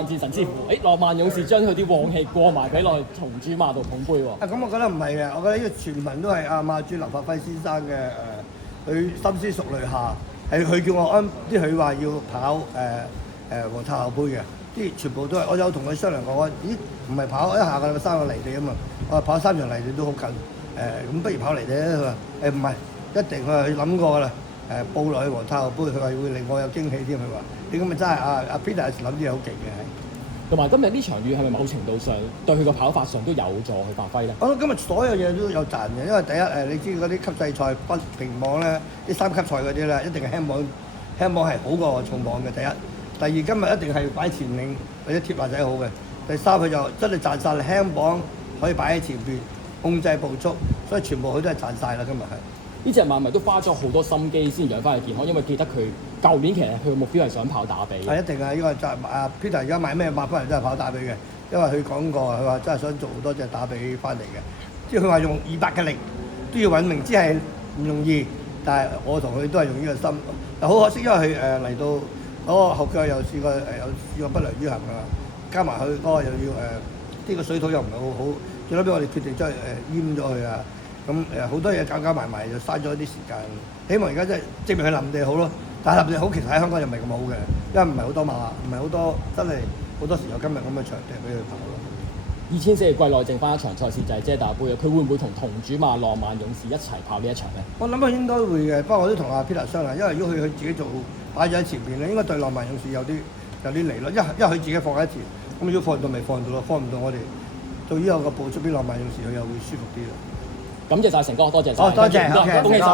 萬戰神之父，浪漫勇士將佢啲旺氣過埋俾落去松珠馬度捧杯喎。咁我覺得唔係嘅，我覺得呢個傳聞都係阿馬主劉柏輝先生嘅佢深思熟慮下，係佢叫我佢話要跑皇太后杯嘅，啲全部都係我有同佢商量過，我咦唔係跑一下㗎，三個泥地啊嘛，我話跑3場泥地都好近，咁不如跑泥地咧，佢話唔係一定，佢話佢諗過㗎啦，報落去皇太后杯，佢話會令我有驚喜添，佢話你咁咪真係阿 Peter 諗啲嘢好勁嘅係。同埋今日呢場雨係咪某程度上對佢個跑法上都有助佢發揮咧？我覺得今日所有嘢都有賺嘅，因為第一你知嗰啲級制賽不平網咧，啲3級賽嗰啲咧，一定係輕網係好過重網嘅。第一，第二今日一定係擺前領或者貼馬仔好嘅。第三佢就真係賺晒輕網可以擺喺前邊控制步速，所以全部佢都係賺晒啦。今日係。呢隻馬咪都花咗好多心機先養翻佢健康，因為記得佢舊年其實佢嘅目標係想跑打比。係一定係，因為就Peter 而家買咩馬翻嚟都係跑打比嘅，因為佢講過，佢話真係想做好多隻打比翻嚟嘅。即係佢話用200嘅力都要揾，明知係唔容易，但係我同佢都係用呢個心。但好可惜，因為佢嚟到嗰個後腳又試過不良於行啊，加埋佢嗰個又要呢個水土又唔係好好，最後俾我哋決定將閹咗佢啊。咁好多嘢搞埋就嘥咗啲時間，希望而家真係證明佢臨地好咯。但係臨地好其實喺香港又唔係咁好嘅，因為唔係好多馬，唔係好多真係好多時有今日咁嘅場地俾佢跑咯。2004季內剩翻一場賽事就係遮打杯啊！佢會唔會同主馬浪漫勇士一齊跑呢一場咧？我諗佢應該會嘅，不過我都同阿 Peter 商量，因為如果佢自己做擺咗喺前邊咧，應該對浪漫勇士有啲嚟咯。因為佢自己放喺前，咁如果放到咪放到咯，放唔到我哋到以後個步出邊浪漫勇士佢又會舒服啲咯。感謝晒成哥，多謝晒。好，多謝，恭喜晒。